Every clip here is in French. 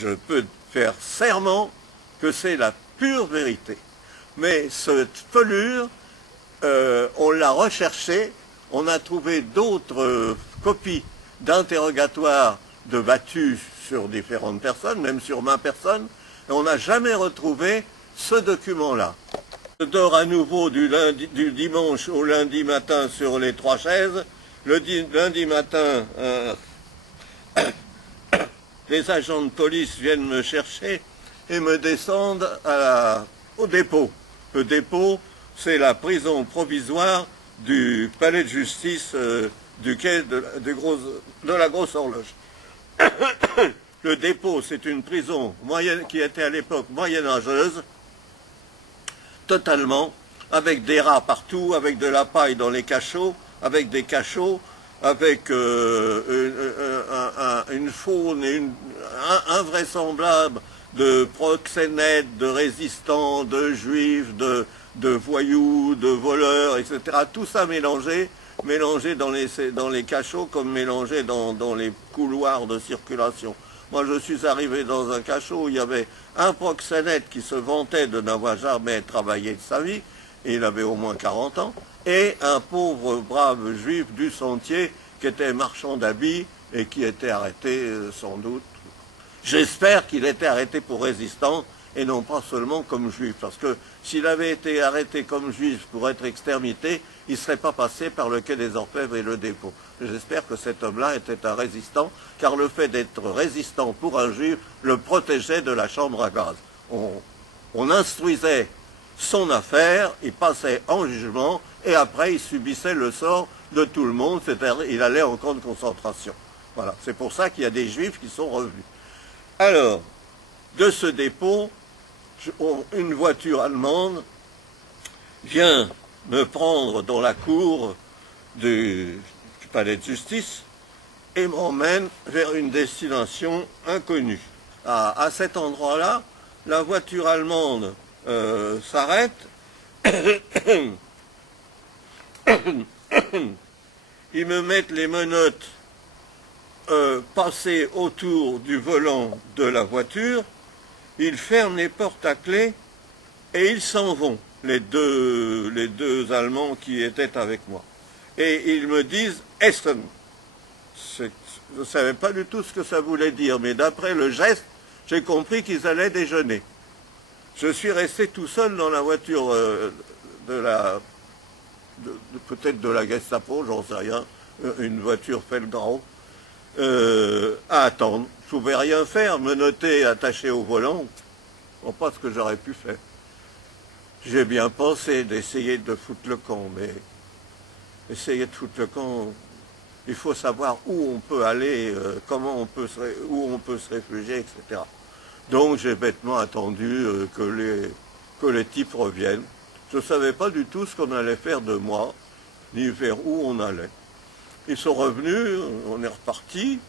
je peux faire serment que c'est la pure vérité. Mais cette pelure, on l'a recherchée, on a trouvé d'autres copies d'interrogatoires de battus sur différentes personnes, même sur ma personne, et on n'a jamais retrouvé ce document-là. Je dors à nouveau du dimanche au lundi matin sur les 3 chaises. Lundi matin, les agents de police viennent me chercher et me descendent au dépôt. Le dépôt, c'est la prison provisoire du palais de justice du quai de la Grosse Horloge. Le dépôt, c'est une prison qui était à l'époque moyenâgeuse, totalement, avec des rats partout, avec de la paille dans les cachots, avec des cachots, avec une faune invraisemblable de proxénètes, de résistants, de juifs, de voyous, de voleurs, etc. Tout ça mélangé dans les cachots comme mélangé dans les couloirs de circulation. Moi, je suis arrivé dans un cachot où il y avait un proxénète qui se vantait de n'avoir jamais travaillé de sa vie, et il avait au moins 40 ans, et un pauvre brave juif du Sentier qui était marchand d'habits et qui était arrêté sans doute. J'espère qu'il était arrêté pour résistant et non pas seulement comme juif, parce que s'il avait été arrêté comme juif pour être extermité, il ne serait pas passé par le quai des Orfèvres et le dépôt. J'espère que cet homme-là était un résistant, car le fait d'être résistant pour un juif le protégeait de la chambre à gaz. On instruisait son affaire, il passait en jugement, et après il subissait le sort de tout le monde, c'est-à-dire il allait en camp de concentration. Voilà, c'est pour ça qu'il y a des juifs qui sont revenus. Alors, de ce dépôt, une voiture allemande vient me prendre dans la cour du palais de justice et m'emmène vers une destination inconnue. À cet endroit-là, la voiture allemande s'arrête. Ils me mettent les menottes passées autour du volant de la voiture. Ils ferment les portes à clé et ils s'en vont, les deux Allemands qui étaient avec moi. Et ils me disent « Essen ». Je ne savais pas du tout ce que ça voulait dire, mais d'après le geste, j'ai compris qu'ils allaient déjeuner. Je suis resté tout seul dans la voiture peut-être de la Gestapo, j'en sais rien, une voiture Felgau, à attendre. Je ne pouvais rien faire, me noter attaché au volant, non pas ce que j'aurais pu faire. J'ai bien pensé d'essayer de foutre le camp, mais essayer de foutre le camp, il faut savoir où on peut aller, où on peut se réfugier, etc. Donc j'ai bêtement attendu que les types reviennent. Je ne savais pas du tout ce qu'on allait faire de moi, ni vers où on allait. Ils sont revenus, on est reparti,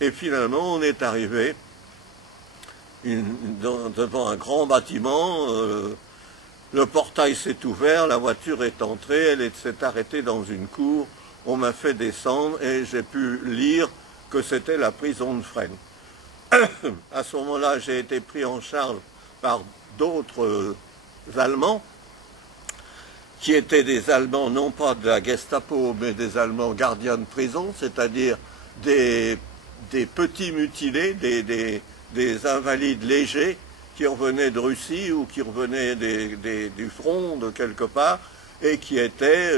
et finalement on est arrivé devant un grand bâtiment. Le portail s'est ouvert, la voiture est entrée, elle s'est arrêtée dans une cour. On m'a fait descendre et j'ai pu lire que c'était la prison de Fresnes. À ce moment-là, j'ai été pris en charge par d'autres Allemands, qui étaient des Allemands, non pas de la Gestapo, mais des Allemands gardiens de prison, c'est-à-dire des petits mutilés, des invalides légers, qui revenaient de Russie ou qui revenaient du front de quelque part, et qui étaient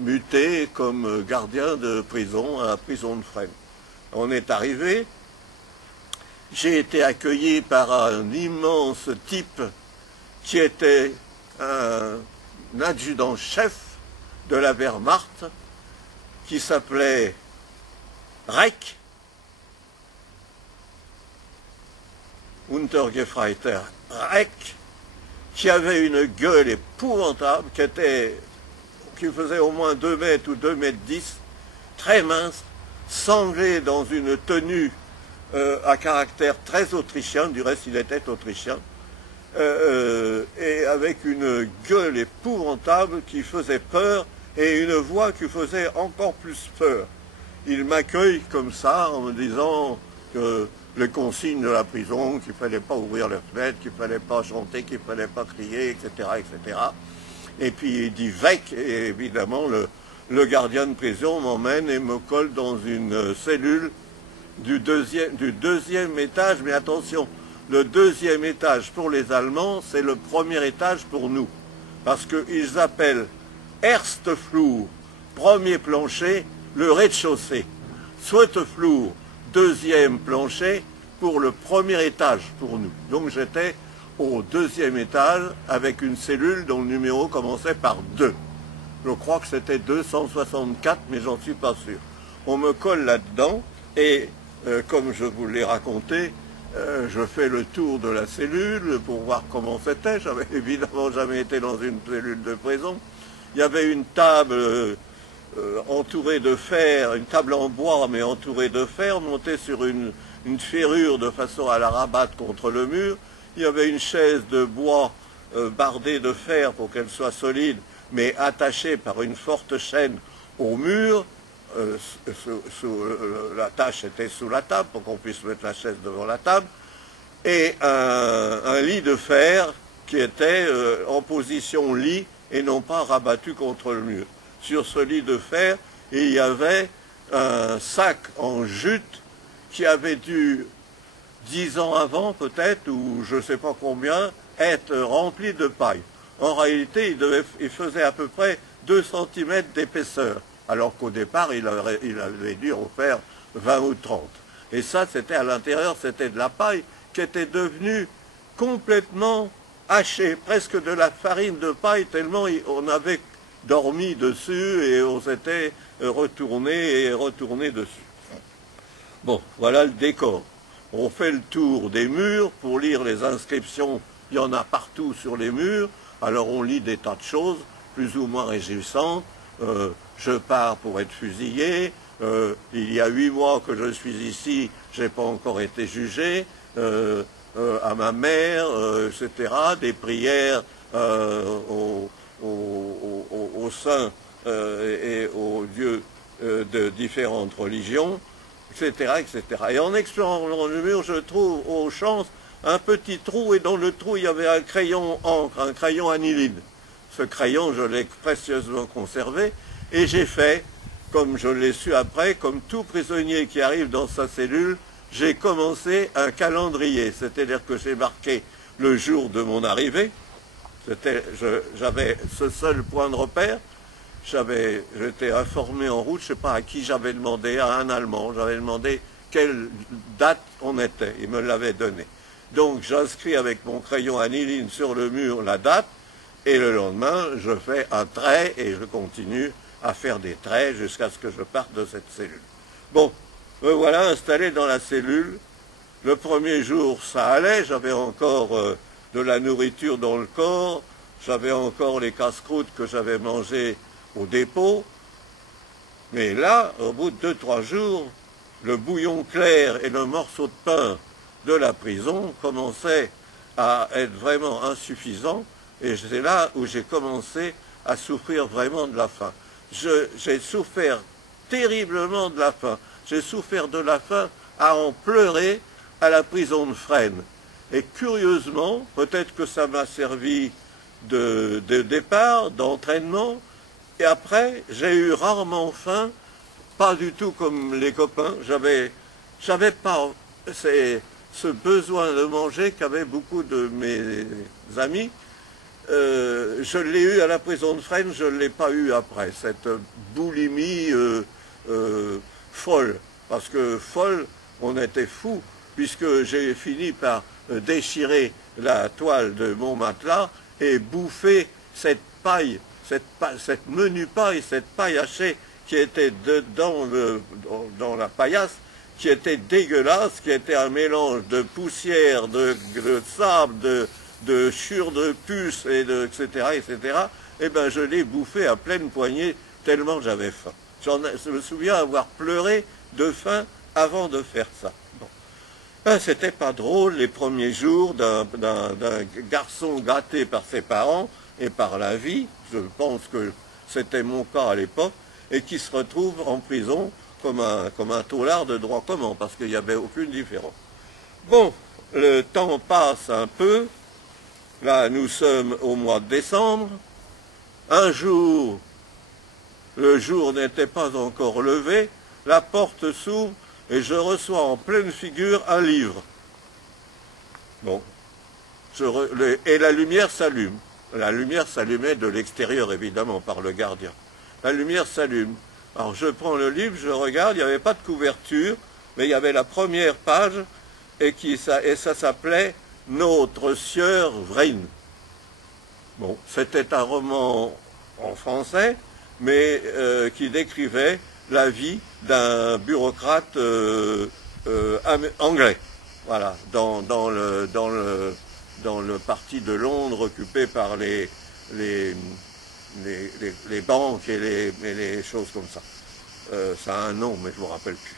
mutés comme gardiens de prison à la prison de Fresnes. On est arrivé, j'ai été accueilli par un immense type qui était un adjudant-chef de la Wehrmacht qui s'appelait Reck, Untergefreiter Reck, qui avait une gueule épouvantable, qui faisait au moins 2 mètres ou 2 mètres 10, très mince, sanglé dans une tenue à caractère très autrichien, du reste il était autrichien, et avec une gueule épouvantable qui faisait peur et une voix qui faisait encore plus peur. Il m'accueille comme ça en me disant que les consignes de la prison, qu'il ne fallait pas ouvrir les fenêtres, qu'il ne fallait pas chanter, qu'il ne fallait pas crier, etc., etc. Et puis il dit vec, et évidemment le gardien de prison m'emmène et me colle dans une cellule du deuxième étage, mais attention, le deuxième étage pour les Allemands, c'est le premier étage pour nous, parce qu'ils appellent Erste Flur, premier plancher, le rez-de-chaussée, Zweite Flur, deuxième plancher, pour le premier étage pour nous. Donc j'étais au deuxième étage avec une cellule dont le numéro commençait par 2. Je crois que c'était 264, mais j'en suis pas sûr. On me colle là-dedans et comme je vous l'ai raconté, je fais le tour de la cellule pour voir comment c'était. J'avais évidemment jamais été dans une cellule de prison. Il y avait une table entourée de fer, une table en bois mais entourée de fer, montée sur une ferrure de façon à la rabattre contre le mur. Il y avait une chaise de bois bardée de fer pour qu'elle soit solide, mais attachée par une forte chaîne au mur. La tâche était sous la table pour qu'on puisse mettre la chaise devant la table, et un lit de fer qui était en position lit et non pas rabattu contre le mur. Sur ce lit de fer, il y avait un sac en jute qui avait dû, 10 ans avant peut-être, ou je ne sais pas combien, être rempli de paille. En réalité, il faisait à peu près 2 cm d'épaisseur, alors qu'au départ, il avait dû en faire 20 ou 30. Et ça, c'était à l'intérieur, c'était de la paille qui était devenue complètement hachée, presque de la farine de paille, tellement on avait dormi dessus et on s'était retourné dessus. Bon, voilà le décor. On fait le tour des murs pour lire les inscriptions, il y en a partout sur les murs, alors on lit des tas de choses, plus ou moins réjouissantes. Je pars pour être fusillé, il y a 8 mois que je suis ici, je n'ai pas encore été jugé, à ma mère, etc., des prières aux saints et aux dieux de différentes religions, etc., etc. Et en explorant le mur, je trouve aux chances un petit trou, et dans le trou, il y avait un crayon encre, un crayon aniline. Ce crayon, je l'ai précieusement conservé, et j'ai fait, comme je l'ai su après, comme tout prisonnier qui arrive dans sa cellule, j'ai commencé un calendrier, c'est-à-dire que j'ai marqué le jour de mon arrivée. J'avais ce seul point de repère. J'étais informé en route, je ne sais pas à qui j'avais demandé, à un Allemand, j'avais demandé quelle date on était, il me l'avait donné. Donc j'inscris avec mon crayon aniline sur le mur la date, et le lendemain, je fais un trait et je continue à faire des traits jusqu'à ce que je parte de cette cellule. Bon, me voilà installé dans la cellule. Le premier jour, ça allait, j'avais encore de la nourriture dans le corps, j'avais encore les casse-croûtes que j'avais mangées au dépôt. Mais là, au bout de 2-3 jours, le bouillon clair et le morceau de pain de la prison commençaient à être vraiment insuffisants, et c'est là où j'ai commencé à souffrir vraiment de la faim. J'ai souffert terriblement de la faim. J'ai souffert de la faim à en pleurer à la prison de Fresnes. Et curieusement, peut-être que ça m'a servi de départ, d'entraînement, et après, j'ai eu rarement faim, pas du tout comme les copains. J'avais pas ce besoin de manger qu'avaient beaucoup de mes amis. Je l'ai eu à la prison de Fresnes, je ne l'ai pas eu après, cette boulimie folle. Parce que folle, on était fous, puisque j'ai fini par déchirer la toile de mon matelas et bouffer cette paille, cette menue paille, cette paille hachée qui était dans la paillasse, qui était dégueulasse, qui était un mélange de poussière, de sable, de chure de puce, etc., etc., eh bien, je l'ai bouffé à pleine poignée tellement j'avais faim. Je me souviens avoir pleuré de faim avant de faire ça. Bon. Ben, c'était pas drôle les premiers jours d'un garçon gâté par ses parents et par la vie, je pense que c'était mon cas à l'époque, et qui se retrouve en prison comme un taulard de droit commun, parce qu'il n'y avait aucune différence. Bon, le temps passe un peu. Là, nous sommes au mois de décembre. Un jour, le jour n'était pas encore levé, la porte s'ouvre et je reçois en pleine figure un livre. Bon, et la lumière s'allume. La lumière s'allumait de l'extérieur, évidemment, par le gardien. La lumière s'allume. Alors je prends le livre, je regarde, il n'y avait pas de couverture, mais il y avait la première page, et ça s'appelait « Notre sieur Vriend ». Bon, c'était un roman en français, mais qui décrivait la vie d'un bureaucrate anglais. Voilà, dans le parti de Londres occupé par les banques et les choses comme ça. Ça a un nom, mais je ne me rappelle plus.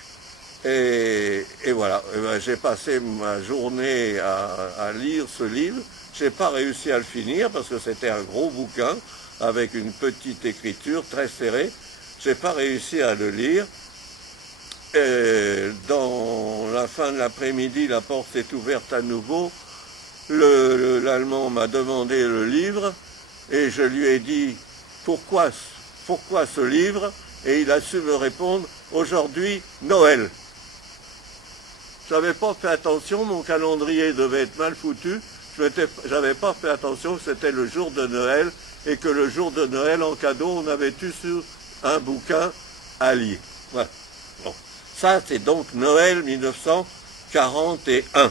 Et voilà, ben, j'ai passé ma journée à lire ce livre. Je n'ai pas réussi à le finir parce que c'était un gros bouquin avec une petite écriture très serrée. Je n'ai pas réussi à le lire. Et dans la fin de l'après-midi, la porte est ouverte à nouveau. L'Allemand m'a demandé le livre et je lui ai dit pourquoi ce livre, et il a su me répondre aujourd'hui Noël. Je n'avais pas fait attention, mon calendrier devait être mal foutu, je n'avais pas fait attention que c'était le jour de Noël et que le jour de Noël en cadeau on avait eu sur un bouquin à lire. Voilà. Bon. Ça c'est donc Noël 1941.